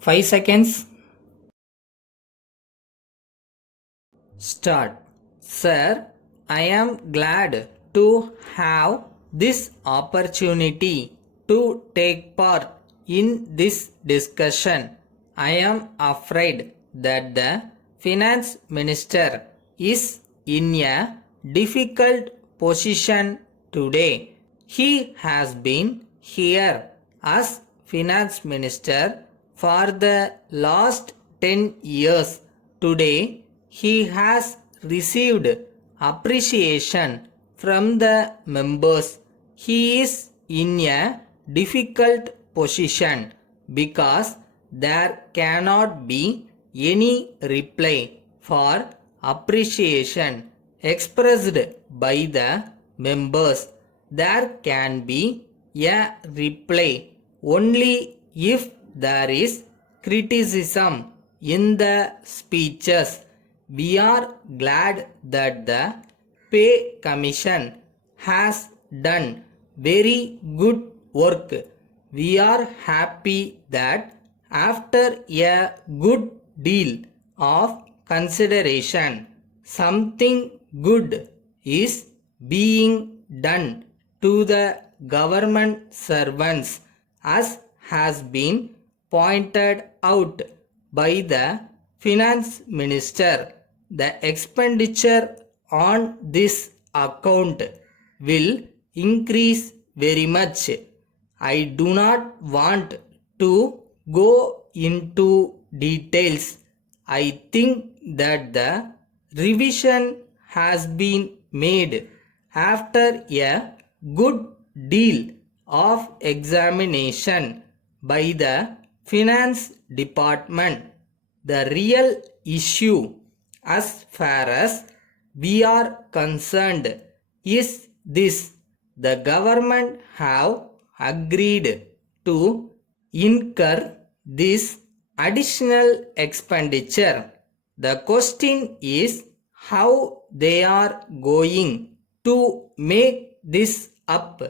5 seconds. Start. Sir, I am glad to have this opportunity to take part in this discussion. I am afraid that the finance minister is in a difficult position today. He has been here as finance minister for the last 10 years. Today, he has received appreciation from the members. He is in a difficult position because there cannot be any reply for appreciation expressed by the members. There can be a reply only if there is criticism in the speeches. We are glad that the Pay Commission has done very good work. We are happy that after a good deal of consideration, something good is being done to the government servants, as has been pointed out by the finance minister. The expenditure on this account will increase very much. I do not want to go into details. I think that the revision has been made after a good deal of examination by the finance department. The real issue, as far as we are concerned, is this: the government have agreed to incur this additional expenditure. The question is how they are going to make this up.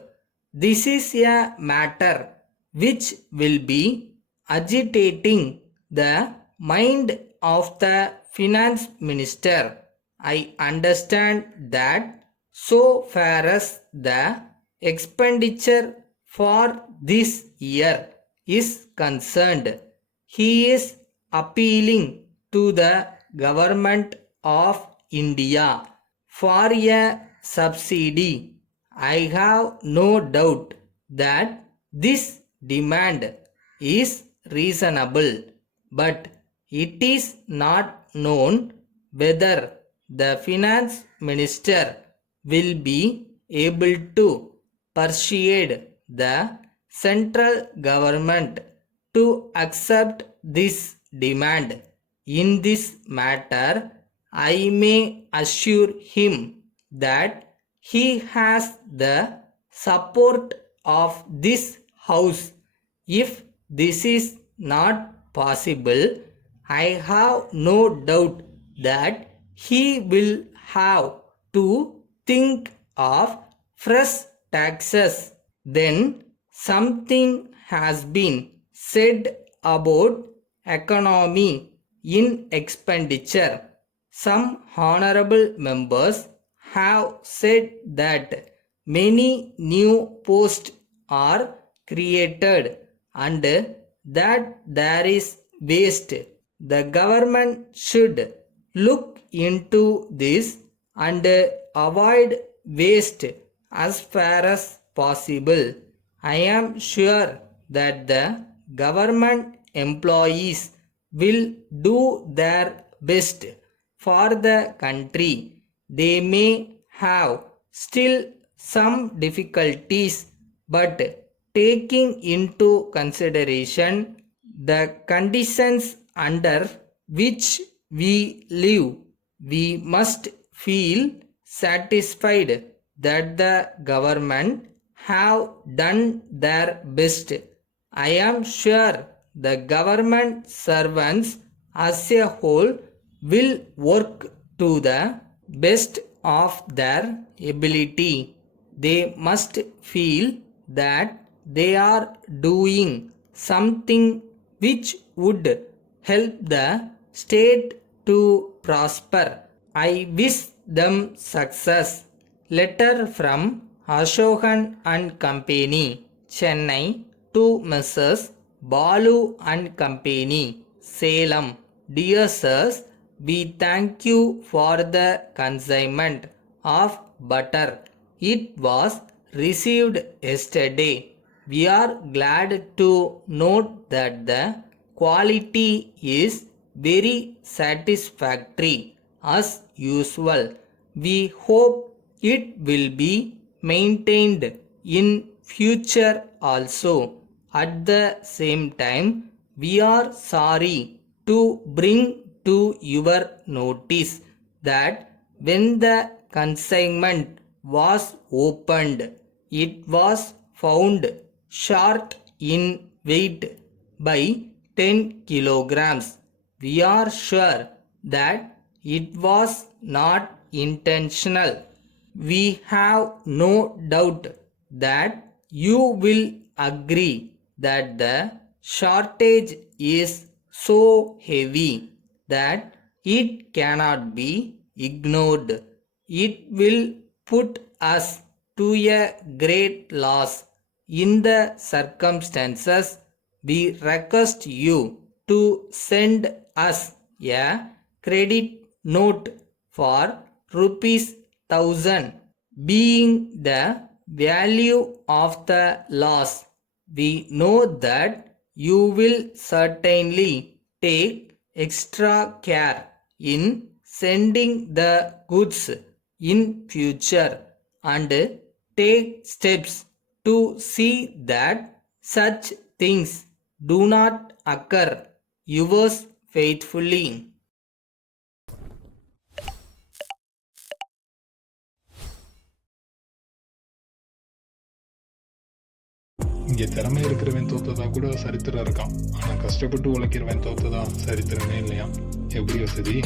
This is a matter which will be agitating the mind of the finance minister. I understand that so far as the expenditure for this year is concerned, he is appealing to the government of India for a subsidy. I have no doubt that this demand is reasonable, but it is not known whether the finance minister will be able to persuade the central government to accept this demand. In this matter, I may assure him that he has the support of this house. If this is not possible, I have no doubt that he will have to think of fresh taxes. Then something has been said about economy in expenditure. Some honorable members have said that many new posts are created and that there is waste. The government should look into this and avoid waste as far as possible. I am sure that the government employees will do their best for the country. They may have still some difficulties, but taking into consideration the conditions under which we live, we must feel satisfied that the government have done their best. I am sure the government servants as a whole will work to the best of their ability. They must feel that they are doing something which would help the state to prosper. I wish them success. Letter from Ashokan and Company, Chennai to Mrs. Balu and Company, Salem. Dear sirs, we thank you for the consignment of butter. It was received yesterday. We are glad to note that the quality is very satisfactory as usual. We hope it will be maintained in future also. At the same time, we are sorry to bring to your notice that when the consignment was opened, it was found short in weight by 10 kilograms. We are sure that it was not intentional. We have no doubt that you will agree that the shortage is so heavy that it cannot be ignored. It will put us to a great loss. In the circumstances, we request you to send us a credit note for ₹1,000 being the value of the loss. We know that you will certainly take extra care in sending the goods in future and take steps to see that such things do not occur. Yours faithfully. இங்கே திறமை இருக்கிறவன் தோத்ததா கூட சரித்திரம் இருக்கான். ஆனால் கஷ்டப்பட்டு உழைக்கிறவன் தோத்ததா சரித்திரமே இல்லையா? எப்படி வசதி?